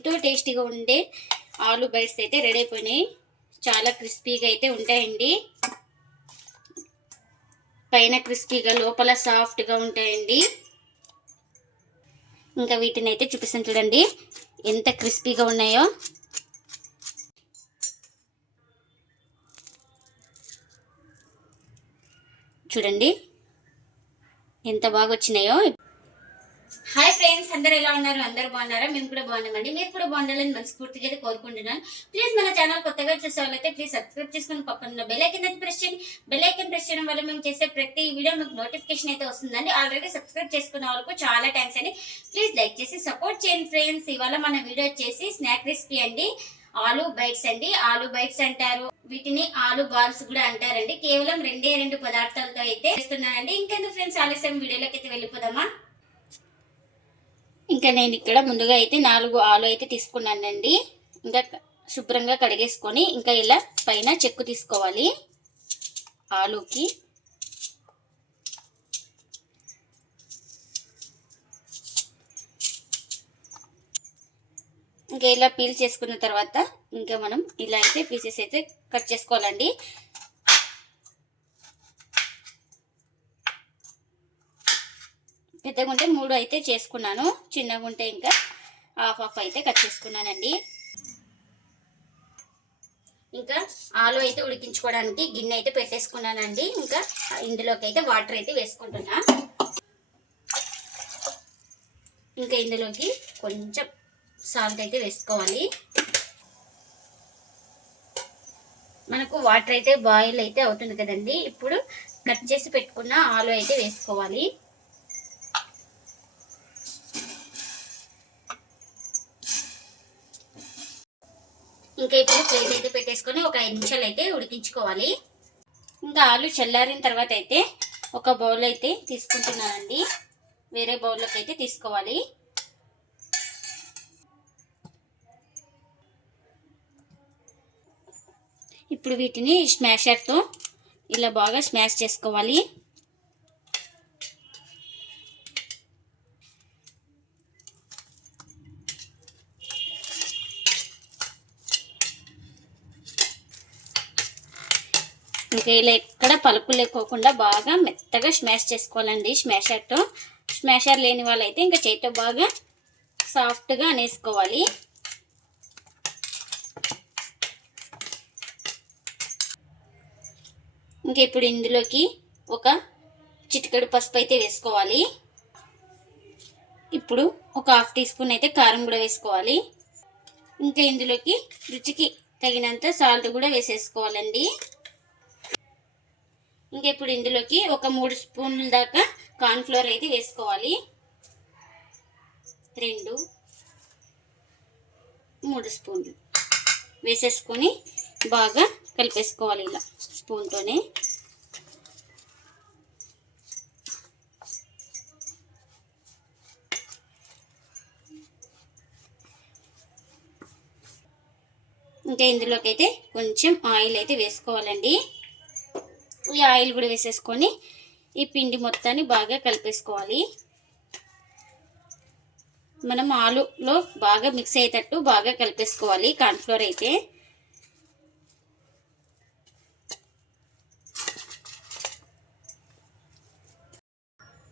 ఎంతో టేస్టీగా ఉండే ఆలు బైట్స్ అయితే రెడీ అయిపోయినాయి. చాలా క్రిస్పీగా అయితే ఉంటాయండి. పైన క్రిస్పీగా లోపల సాఫ్ట్గా ఉంటాయండి. ఇంకా వీటిని అయితే చూపిస్తాను చూడండి. ఎంత క్రిస్పీగా ఉన్నాయో. చూడండి. ఎంత బాగా వచ్చినాయో. హాయ్ ఫ్రెండ్స్ అందరు ఎలా ఉన్నారు? అందరు బాగున్నారా? మేము కూడా బాగున్నామండి. మీరు కూడా బాగుండాలని మనస్ఫూర్తిగా అయితే కోరుకుంటున్నాను. ప్లీజ్ మన ఛానల్ కొత్తగా చూసే వాళ్ళైతే ప్లీజ్ సబ్స్క్రైబ్ చేసుకుని పక్కన ఉన్న బెల్ ఐకన్ అయితే ప్రెస్ చేయండి. బెల్ ఐకన్ ప్రెస్ చేయడం వల్ల మేము చేసే ప్రతి వీడియో మీకు నోటిఫికేషన్ అయితే వస్తుందండి. ఆల్రెడీ సబ్స్క్రైబ్ చేసుకున్న వాళ్ళకు చాలా థ్యాంక్స్ అండి. ప్లీజ్ లైక్ చేసి సపోర్ట్ చేయండి ఫ్రెండ్స్ ఇవాళ మన వీడియో వచ్చేసి స్నాక్ రెసిపీ అండి. ఆలు బైట్స్ అండి. ఆలు బైట్స్ అంటారు. వీటిని ఆలు బాల్స్ కూడా అంటారండి. కేవలం రెండే రెండు పదార్థాలతో అయితే చేస్తున్నానండి. ఇంకెందుకు ఫ్రెండ్స్ ఆలస్యం. వీడియోలోకి అయితే వెళ్ళిపోదామా? ఇంకా నేను ఇక్కడ ముందుగా అయితే నాలుగు ఆలు అయితే తీసుకున్నానండి. ఇంకా శుభ్రంగా కడిగేసుకొని ఇంకా ఇలా పైన చెక్కు తీసుకోవాలి. ఆలుకి. ఇంకా ఇలా పీల్ చేసుకున్న తర్వాత ఇంకా మనం ఇలా అయితే పీసెస్ అయితే కట్ చేసుకోవాలండి. పెద్దగా ఉంటే మూడు అయితే చేసుకున్నాను చిన్నగా ఉంటే ఇంకా హాఫ్ హాఫ్ అయితే కట్ చేసుకున్నానండి. ఇంకా ఆలు అయితే ఉడికించుకోవడానికి గిన్నె అయితే పెట్టేసుకున్నానండి. ఇంకా ఇందులోకి అయితే వాటర్ అయితే వేసుకుంటున్నా. ఇంకా ఇందులోకి కొంచెం సాల్ట్ అయితే వేసుకోవాలి. మనకు వాటర్ అయితే బాయిల్ అయితే అవుతుంది కదండి. ఇప్పుడు కట్ చేసి పెట్టుకున్న ఆలు అయితే వేసుకోవాలి. ఇంకా ఇప్పుడు ప్లేట్ అయితే పెట్టేసుకొని ఒక ఐదు నిమిషాలు అయితే ఉడికించుకోవాలి. ఇంకా ఆలు చల్లారిన తర్వాత అయితే ఒక బౌల్ అయితే తీసుకుంటున్నానండి. వేరే బౌల్లోకి అయితే తీసుకోవాలి. ఇప్పుడు వీటిని స్మాషర్తో ఇలా బాగా స్మాష్ చేసుకోవాలి. ఇంకా ఇలా ఎక్కడ పలుపు లేకోకుండా బాగా మెత్తగా స్మాష్ చేసుకోవాలండి స్మాషర్తో. స్మాషర్ లేని వాళ్ళైతే ఇంకా చేతితో బాగా సాఫ్ట్గా అనేసుకోవాలి. ఇంకా ఇప్పుడు ఇందులోకి ఒక చిటికెడు పసుపు అయితే వేసుకోవాలి. ఇప్పుడు ఒక హాఫ్ టీ స్పూన్ అయితే కారం కూడా వేసుకోవాలి. ఇంకా ఇందులోకి రుచికి తగినంత సాల్ట్ కూడా వేసేసుకోవాలండి. ఇంకా ఇప్పుడు ఇందులోకి ఒక మూడు స్పూన్ల దాకా కార్న్ఫ్లోర్ అయితే వేసుకోవాలి. రెండు మూడు స్పూన్లు వేసేసుకొని బాగా కలిపేసుకోవాలి ఇలా స్పూన్తోనే. ఇంకా ఇందులోకి అయితే కొంచెం ఆయిల్ అయితే వేసుకోవాలండి. ఈ ఆయిల్ కూడా వేసేసుకొని ఈ పిండి మొత్తాన్ని బాగా కలిపేసుకోవాలి. మనం ఆలులో బాగా మిక్స్ అయ్యేటట్టు బాగా కలిపేసుకోవాలి కార్న్ఫ్లోర్ అయితే.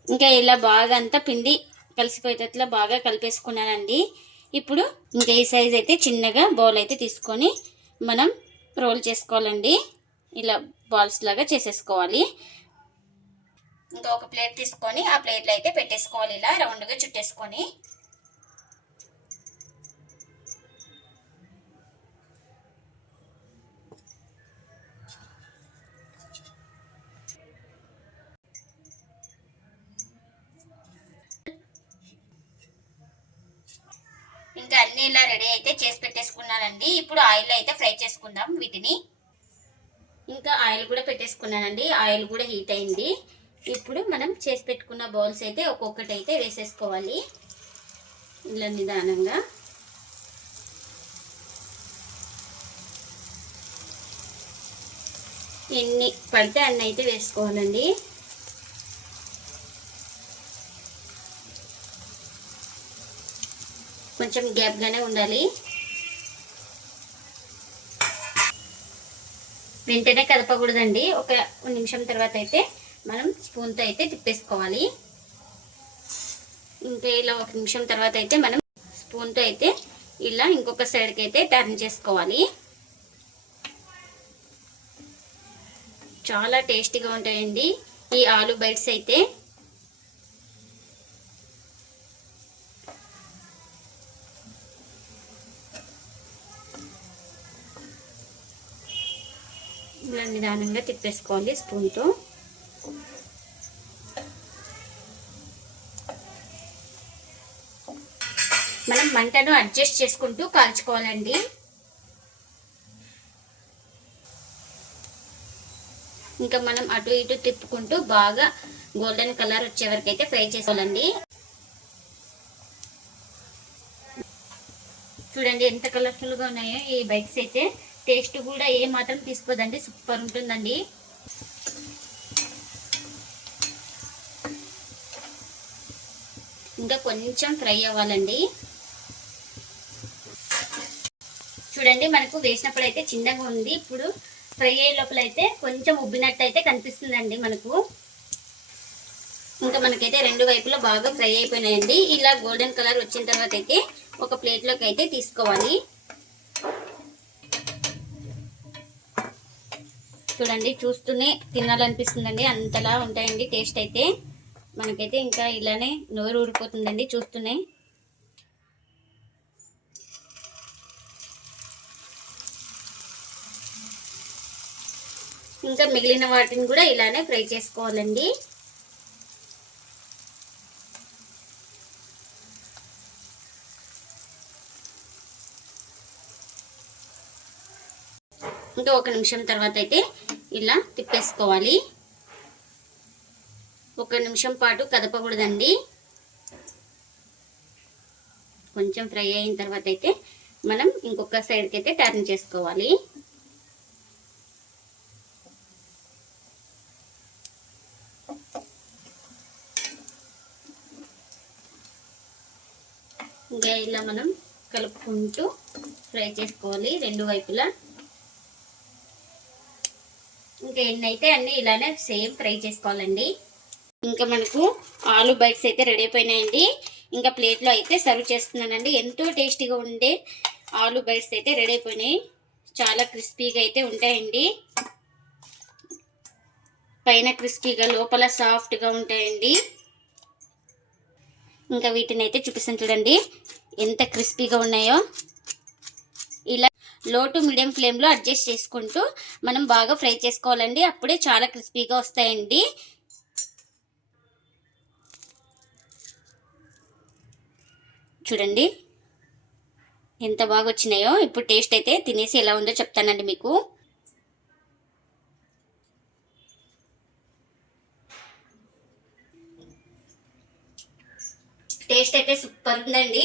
ఇంకా ఇలా బాగా అంతా పిండి కలిసిపోయేటట్లు బాగా కలిపేసుకున్నానండి. ఇప్పుడు ఇంకా ఈ సైజ్ అయితే చిన్నగా బౌల్ అయితే తీసుకొని మనం రోల్ చేసుకోవాలండి. ఇలా బాల్స్ లాగా చేసేసుకోవాలి. ఇంకా ఒక ప్లేట్ తీసుకొని ఆ ప్లేట్లో అయితే పెట్టేసుకోవాలి ఇలా రౌండ్గా చుట్టేసుకొని. ఇంకా అన్నీ ఇలా రెడీ అయితే చేసి పెట్టేసుకున్నానండి. ఇప్పుడు ఆయిల్ అయితే ఫ్రై చేసుకుందాం వీటిని. ఇంకా ఆయిల్ కూడా పెట్టేసుకున్నానండి. ఆయిల్ కూడా హీట్ అయింది. ఇప్పుడు మనం చేసి పెట్టుకున్న బౌల్స్ అయితే ఒక్కొక్కటి అయితే వేసేసుకోవాలి. ఇలా నిదానంగా. ఎన్ని పడితే అన్ని అయితే వేసుకోవాలండి. కొంచెం కొంచెం గ్యాప్గానే ఉండాలి. వెంటనే కదపకూడదండి. ఒక నిమిషం తర్వాత అయితే మనం స్పూన్తో అయితే తిప్పేసుకోవాలి. ఇంకా ఇలా ఒక నిమిషం తర్వాత అయితే మనం స్పూన్తో అయితే ఇలా ఇంకొక సైడ్కి అయితే టర్న్ చేసుకోవాలి. చాలా టేస్టీగా ఉంటాయండి. ఈ ఆలు బైట్స్ అయితే ఇలా నిదానంగా తిప్పేసుకోవాలి స్పూన్తో. మనం మంటను అడ్జస్ట్ చేసుకుంటూ కాల్చుకోవాలండి. ఇంకా మనం అటు ఇటు తిప్పుకుంటూ బాగా గోల్డెన్ కలర్ వచ్చే వరకు అయితే ఫ్రై చేసుకోవాలండి. చూడండి ఎంత కలర్ఫుల్గా ఉన్నాయో ఈ బైక్స్ అయితే. టేస్ట్ కూడా ఏ మాత్రం తీసుకోదండి. సూపర్ ఉంటుందండి. ఇంకా కొంచెం ఫ్రై అవ్వాలండి. చూడండి మనకు వేసినప్పుడు అయితే చిన్నగా ఉంది. ఇప్పుడు ఫ్రై అయ్యే లోపల అయితే కొంచెం ఉబ్బినట్టు అయితే కనిపిస్తుందండి మనకు. ఇంకా మనకైతే రెండు వైపులా బాగా ఫ్రై అయిపోయినాయండి. ఇలా గోల్డెన్ కలర్ వచ్చిన తర్వాత అయితే ఒక ప్లేట్లోకి అయితే తీసుకోవాలి. చూడండి చూస్తూనే తినాలనిపిస్తుందండి. అంతలా ఉంటాయండి టేస్ట్ అయితే. మనకైతే ఇంకా ఇలానే నోరు ఊరిపోతుందండి చూస్తూనే. ఇంకా మిగిలిన వాటిని కూడా ఇలానే ఫ్రై చేసుకోవాలండి. ఇంకా ఒక నిమిషం తర్వాత అయితే ఇలా తిప్పేసుకోవాలి. ఒక నిమిషం పాటు కదపకూడదండి. కొంచెం ఫ్రై అయిన తర్వాత అయితే మనం ఇంకొక సైడ్కి అయితే టర్న్ చేసుకోవాలి. ఇంకా ఇలా మనం కలుపుకుంటూ ఫ్రై చేసుకోవాలి రెండు వైపులా. ఇంకా ఎన్నైతే అన్నీ అన్ని ఇలానే సేమ్ ఫ్రై చేసుకోవాలండి. ఇంకా మనకు ఆలు బైట్స్ అయితే రెడీ అయిపోయినాయండి. ఇంకా ప్లేట్లో అయితే సర్వ్ చేస్తున్నానండి. ఎంతో టేస్టీగా ఉండే ఆలు బైట్స్ అయితే రెడీ అయిపోయినాయి. చాలా క్రిస్పీగా అయితే ఉంటాయండి. పైన క్రిస్పీగా లోపల సాఫ్ట్గా ఉంటాయండి. ఇంకా వీటిని అయితే చూపిస్తాను చూడండి. ఎంత క్రిస్పీగా ఉన్నాయో. లో టు మీడియం ఫ్లేమ్లో అడ్జస్ట్ చేసుకుంటూ మనం బాగా ఫ్రై చేసుకోవాలండి. అప్పుడే చాలా క్రిస్పీగా వస్తాయండి. చూడండి. ఎంత బాగా వచ్చినాయో. ఇప్పుడు టేస్ట్ అయితే తినేసి ఎలా ఉందో చెప్తానండి మీకు. టేస్ట్ అయితే సూపర్ ఉందండి.